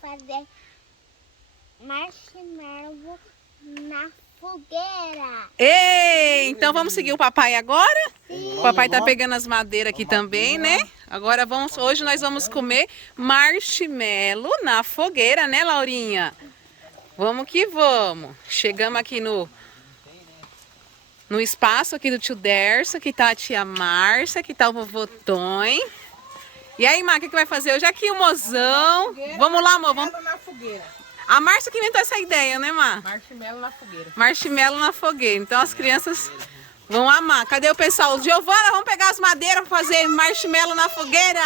fazer marshmallow na fogueira. Ei, então vamos seguir o papai agora? Sim. O papai tá pegando as madeiras aqui também, né? Agora hoje nós vamos comer marshmallow na fogueira, né, Laurinha? Vamos que vamos. Chegamos aqui no espaço aqui do tio Derso, que tá a tia Márcia, que tá o vovô Tonho. E aí, Má, o que vai fazer hoje? Aqui o mozão. Vamos lá, amor. Vamos na fogueira. A Márcia que inventou essa ideia, né, Má? Marshmallow na fogueira. Marshmallow na fogueira. Então as crianças vão amar. Cadê o pessoal? Giovana, vamos pegar as madeiras para fazer marshmallow na fogueira.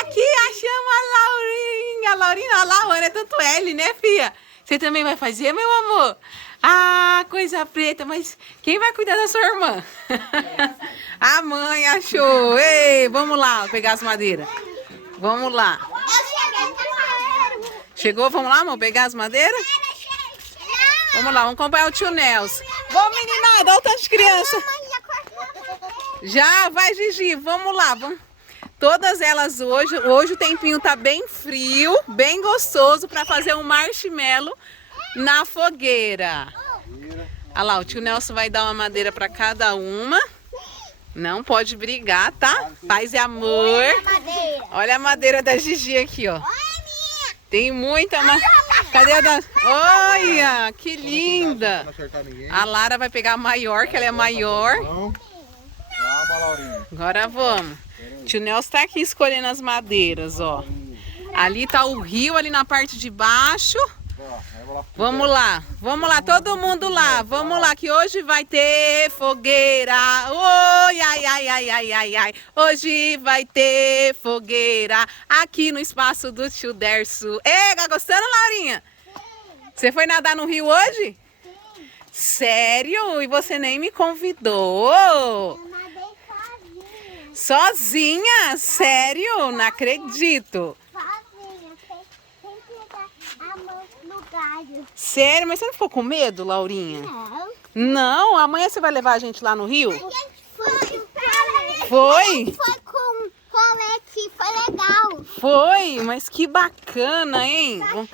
Aqui achamos a Laurinha. A Laurinha, a Laura, é tanto L, né, filha? Você também vai fazer, meu amor? Ah, coisa preta. Mas quem vai cuidar da sua irmã? A mãe achou. Ei, vamos lá pegar as madeiras. Vamos lá. Eu cheguei primeiro. Chegou? Vamos lá, amor, pegar as madeiras? Vamos lá, vamos acompanhar o tio Nelson. Vamos, meninada, olha o tanto de criança. Já, vai, Gigi, vamos lá. Vamos. Todas elas hoje o tempinho tá bem frio, bem gostoso para fazer um marshmallow na fogueira. Olha lá, o tio Nelson vai dar uma madeira para cada uma. Não pode brigar, tá? Paz e amor. Olha a madeira da Gigi aqui, ó. Tem muita madeira. Cadê a da... Olha, que linda. A Lara vai pegar a maior, que ela é maior. Agora vamos. Tio Nelson tá aqui escolhendo as madeiras, ó. Ali tá o rio, ali na parte de baixo. Vamos lá, todo mundo lá. Vamos lá, que hoje vai ter fogueira. Oi, ai, ai, ai, ai, ai, ai. Hoje vai ter fogueira aqui no espaço do tio Derso. Ei, tá gostando, Laurinha? Sim. Você foi nadar no rio hoje? Sim. Sério? E você nem me convidou? Eu nadei sozinha. Sozinha? Sério? Não acredito. Sozinha, sem pegar a mão no galho. Sério? Mas você não ficou com medo, Laurinha? Não. Não? Amanhã você vai levar a gente lá no rio? A gente foi. Foi? Foi com colete, foi legal. Foi? Mas que bacana, hein? Pulou.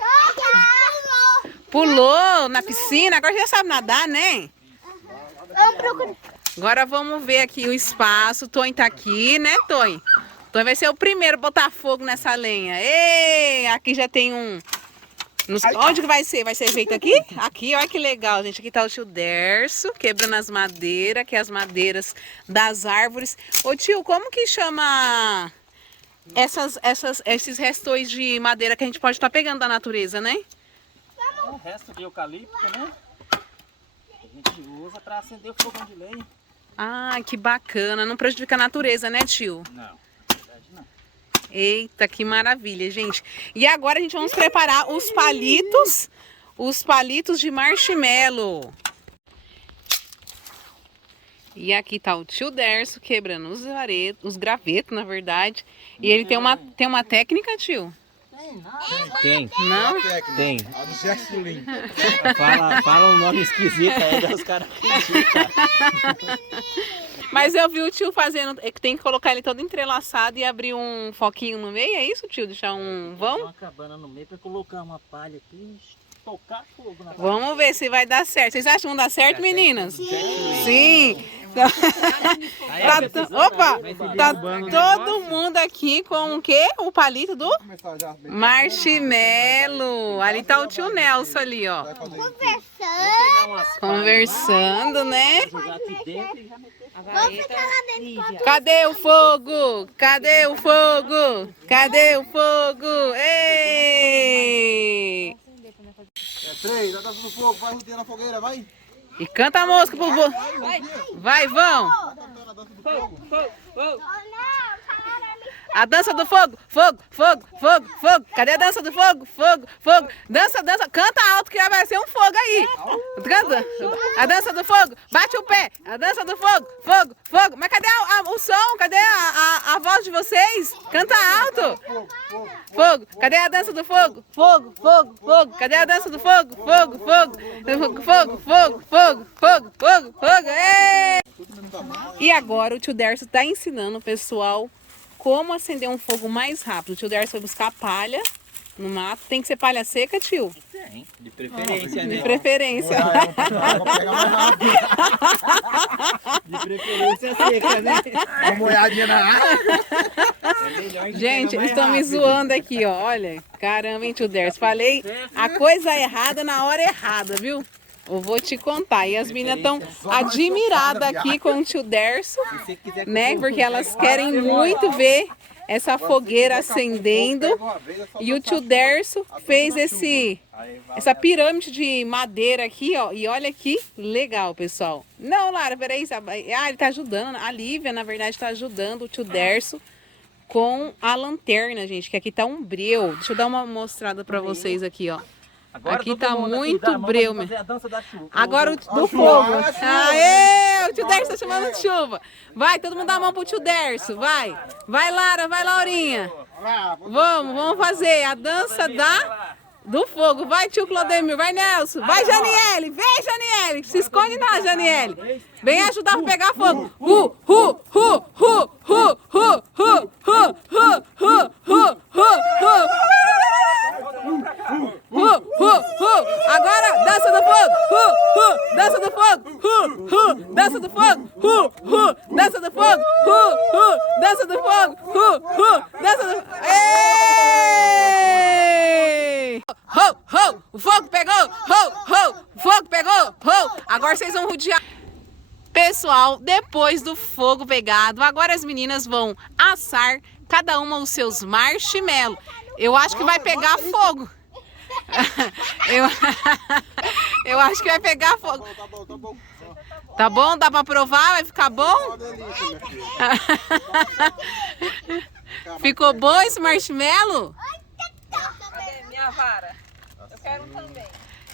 Pulou na piscina? Agora já sabe nadar, né? Eu procurei. Agora vamos ver aqui o espaço. O Tonho tá aqui, né, Tonho? O Tonho vai ser o primeiro a botar fogo nessa lenha. Ei, aqui já tem um... Onde que vai ser? Vai ser feito aqui? Aqui, olha que legal, gente. Aqui tá o tio Derso quebrando as madeiras, que é as madeiras das árvores. Ô tio, como que chama esses restões de madeira que a gente pode estar pegando da natureza, né? O resto de eucalipto, né? A gente usa para acender o fogão de lenha. Ah, que bacana. Não prejudica a natureza, né, tio? Não, na verdade não. Eita, que maravilha, gente. E agora a gente vamos preparar os palitos de marshmallow. E aqui tá o tio Derso quebrando os gravetos, na verdade. E ele tem uma técnica, tio? Tem. Não? Tem. Fala um nome esquisito aí, os caras acreditam. Mas eu vi o tio fazendo, tem que colocar ele todo entrelaçado e abrir um foquinho no meio, é isso, tio? Deixar um vão? Uma cabana no meio para colocar uma palha aqui e tocar fogo na palha. Vamos ver se vai dar certo. Vocês acham que vão dar certo, meninas? Sim. Opa, tá todo mundo aqui com o quê? O palito do marshmallow. Ali tá o tio Nelson ali, ó. Conversando, né? Jogar aqui dentro e já meter. Vamos ficar lá dentro. Cadê o fogo? Cadê o fogo? Cadê o fogo? Ei! É 3, a dança do fogo, vai rodeando na fogueira, vai. E canta a música pro vô. Vai, vão! A dança do fogo, fogo, fogo, fogo, fogo. Cadê a dança do fogo? Fogo, fogo. Dança, dança. Canta alto que vai aparecer um fogo aí. Canta. A dança do fogo. Bate o pé. A dança do fogo, fogo, fogo. Mas cadê o som? Cadê a voz de vocês? Canta alto. Fogo. Cadê a dança do fogo? Fogo, fogo, fogo. Cadê a dança do fogo? Fogo, fogo. Fogo, fogo, fogo, fogo, fogo, fogo, fogo. Ei! E agora o tio Derso tá ensinando o pessoal como acender um fogo mais rápido. O tio Derso foi buscar a palha No mato. Tem que ser palha seca, tio? Tem, de preferência, né? De preferência. Vou pegar mais rápido. De preferência seca, né? Uma molhadinha na água. Gente, eles estão me zoando aqui, ó. Olha, caramba, hein, tio Derso. Falei a coisa errada na hora errada, viu? Eu vou te contar. E as meninas estão admiradas aqui com o tio Derso, né? Porque elas querem muito ver essa fogueira acendendo. E o tio Derso fez essa pirâmide de madeira aqui, ó. E olha que legal, pessoal. Não, Lara, peraí. Ele tá ajudando. A Lívia, na verdade, tá ajudando o tio Derso com a lanterna, gente. Que aqui tá um breu. Deixa eu dar uma mostrada pra vocês aqui, ó. Agora Aqui todo tá mundo muito vamos breu, fazer a dança da chuva. Agora o do fogo. Aê! O tio Derso tá chamando de chuva. Vai, todo mundo dá a mão pro tio Derso. Vai. Vai, Lara. Vai, Laurinha. Vamos fazer a dança do fogo. Vai, tio Claudemir. Vai, Nelson. Vai, Janiele. Vem, Janiele. Se esconde não, Janiele. Vem ajudar pra pegar fogo. Agora, dança do fogo. Dança do fogo. Dança do fogo. Dança do fogo. Dança do fogo. Dança do fogo. O fogo pegou. O fogo pegou. Agora vocês vão rodear. Pessoal, depois do fogo pegado, agora as meninas vão assar cada uma os seus marshmallows. Eu acho que vai pegar fogo. Eu acho que vai pegar fogo. Tá bom, tá bom. Tá bom? Dá pra provar? Vai ficar bom? Uma delícia, minha filha. Ficou bom esse marshmallow? Cadê minha vara? Eu quero um também.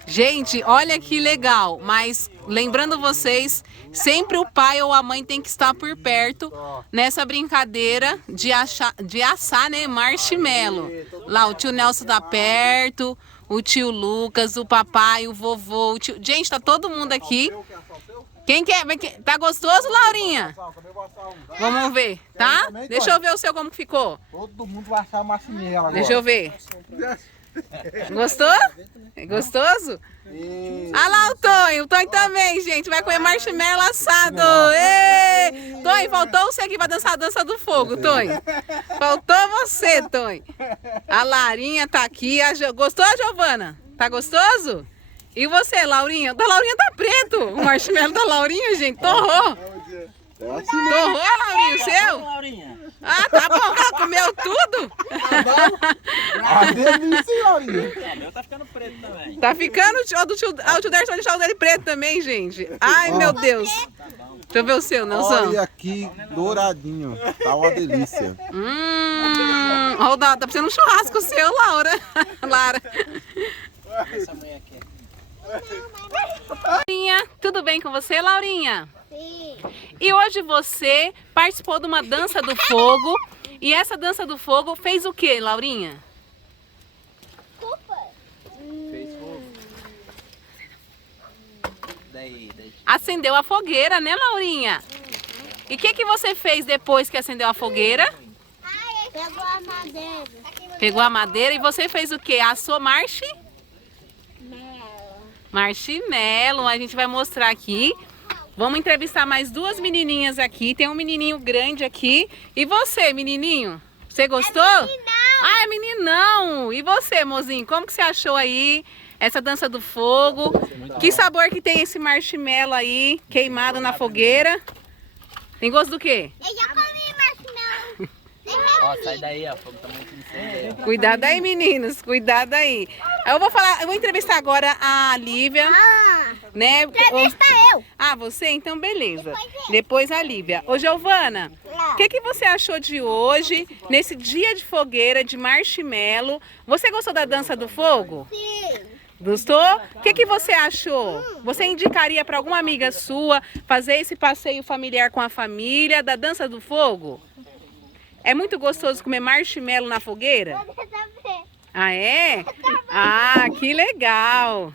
Gente, olha que legal. Mas lembrando vocês, sempre o pai ou a mãe tem que estar por perto nessa brincadeira de assar, né, marshmallow. Lá o tio Nelson tá perto, o tio Lucas, o papai, o vovô, o tio... Gente, tá todo mundo aqui. Quem quer? Tá gostoso, Laurinha? Vamos ver, tá? Deixa eu ver o seu como ficou. Todo mundo vai achar marshmallow agora. Deixa eu ver. Gostou? É gostoso? Olha lá o Tonho também, gente, vai comer marshmallow assado. Ei! Tonho, faltou você aqui pra dançar a dança do fogo, Tonho. Faltou você, Tonho. A Larinha tá aqui. Gostou, Giovana? Tá gostoso? E você, Laurinha? O da Laurinha tá preto. O marshmallow da Laurinha, gente, torrou. Torrou, Laurinha, o seu? Laurinha. Ah, tá bom, ela comeu tudo? Ah, delícia, Laurinha. O meu tá ficando preto também. Tá ficando, o tio Derso vai deixar o dele preto também, gente. Ai, meu Deus. Deixa eu ver o seu, Nelson. Olha aqui, douradinho. Tá uma delícia. Ó, tá precisando um churrasco seu, Lara. Essa mãe aqui. Laurinha, tudo bem com você, Laurinha? Sim. E hoje você participou de uma dança do fogo. E essa dança do fogo fez o que, Laurinha? Fez fogo. Daí. Acendeu a fogueira, né, Laurinha? E o que você fez depois que acendeu a fogueira? Pegou a madeira. Pegou a madeira e você fez o que? Assou marshmallow. A gente vai mostrar aqui. Vamos entrevistar mais duas menininhas aqui. Tem um menininho grande aqui. E você, menininho? Você gostou? Ah, é meninão. E você, mozinho? Como que você achou aí essa dança do fogo? Que sabor que tem esse marshmallow aí, queimado na fogueira? Tem gosto do quê? Eu já comi marshmallow. Ó, sai daí, ó. O fogo tá muito incêndio. Cuidado aí, meninos. Cuidado aí. Eu vou entrevistar agora a Lívia, né? Entrevista eu. Ah, você? Então, beleza. Depois a Lívia. Ô, Giovana, o que você achou de hoje, nesse dia de fogueira, de marshmallow? Você gostou da dança do fogo? Sim. Gostou? O que você achou? Você indicaria para alguma amiga sua fazer esse passeio familiar com a família da dança do fogo? É muito gostoso comer marshmallow na fogueira? Ah, é? Ah, que legal.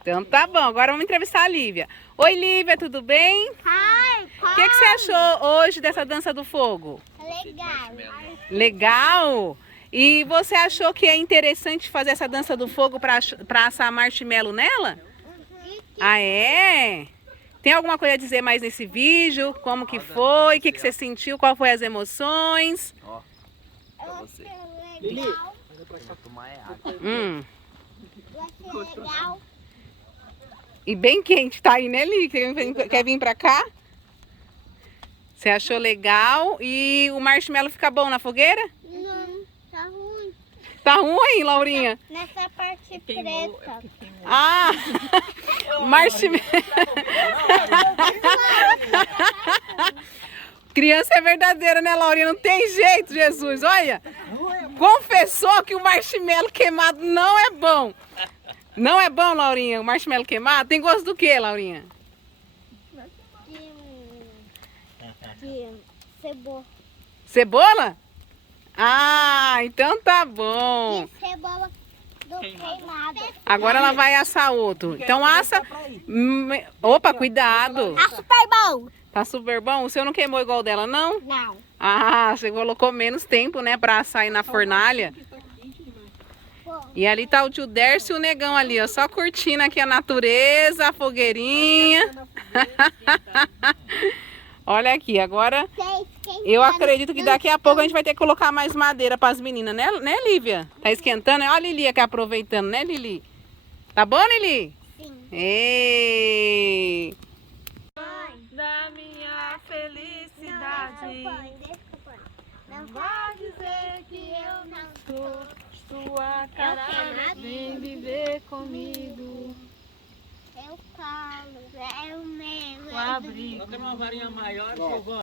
Então tá bom, agora vamos entrevistar a Lívia. Oi, Lívia, tudo bem? O que você achou hoje dessa dança do fogo? Legal. Legal? E você achou que é interessante fazer essa dança do fogo para assar marshmallow nela? Ah, é? Tem alguma coisa a dizer mais nesse vídeo? Como que foi? O que você sentiu? Qual foi as emoções? Ó, pra você. Legal. Vou tomar água. Eu achei legal. E bem quente, tá aí, né, Li? Quer vir pra cá? Você achou legal? E o marshmallow fica bom na fogueira? Não, tá ruim. Tá ruim, Laurinha? Nessa parte preta. Ah! Marshmallow. Criança é verdadeira, né, Laurinha? Não tem jeito, Jesus. Olha, confessou que o marshmallow queimado não é bom. Não é bom, Laurinha, o marshmallow queimado? Tem gosto do que, Laurinha? De cebola. Cebola? Ah, então tá bom. De cebola do queimado. Agora ela vai assar outro. Então assa... Opa, cuidado. Tá super bom. Tá super bom. O seu não queimou igual o dela, não? Não. Ah, você colocou menos tempo, né, pra assar aí na fornalha. E ali tá o tio Dércio e o negão ali, ó, só curtindo aqui a natureza, a fogueirinha. Olha aqui, agora eu acredito que daqui a pouco a gente vai ter que colocar mais madeira para as meninas, né, Lívia? Tá esquentando? Olha a Lili aqui aproveitando, né, Lili? Tá bom, Lili? Sim. Ei! Da minha felicidade. Não vai dizer que eu não sou. Sua cara vem viver comigo. Eu falo, é o meu. O abrigo. Tem uma varinha maior que eu vou.